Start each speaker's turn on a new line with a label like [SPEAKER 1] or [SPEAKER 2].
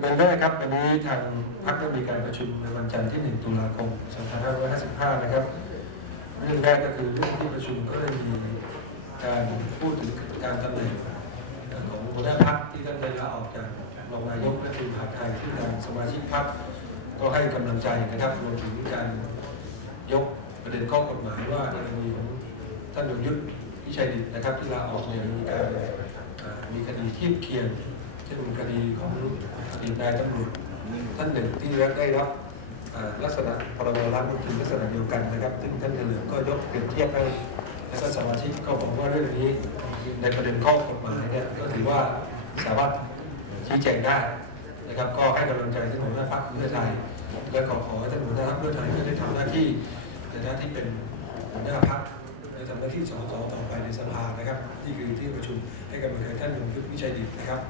[SPEAKER 1] เป็นแรกครับวันนี้ทางพรรคได้มีการประชุมในวันจันทร์ที่ 1 ตุลาคม 2555 นะครับเรื่องแรกก็คือเรื่องที่ประชุมก็ได้มีการพูดถึงการตำแหน่งของหัวหน้าพรรคที่ท่านได้ลาออกจากรองนายกและคุณผาไทยที่ทางสมาชิกพรรคก็ให้กำลังใจนะครับรวมถึงการยกประเด็นข้อกฎหมายว่ากรณีของท่านยงยุทธวิชัยดิตนะครับที่ลาออกเนี่ยมีการมีคดีเทียบเคียงเช่นคดีของ อดีตนายตำรวจท่านหนึ่งที่ได้รับลักษณะพรบล้างมลพิษลักษณะเดียวกันนะครับ ซึ่งท่านเฉลิมก็ยกเปรียบเทียบให้และก็สมาชิกก็บอกว่าเรื่องนี้ในประเด็นข้อกฎหมายเนี่ยก็ถือว่าสามารถชี้แจงได้นะครับ ก็ให้กำลังใจท่านหัวหน้าพรรคเพื่อไทยและขอขอให้ท่านหัวหน้าพรรคเพื่อไทยได้ทำหน้าที่ในหน้าที่เป็นหัวหน้าพรรคและทำหน้าที่สสต่อไปในสภานะครับนี่คือที่ประชุมให้กำลังใจท่านยงยุทธวิชัยดิตนะครับ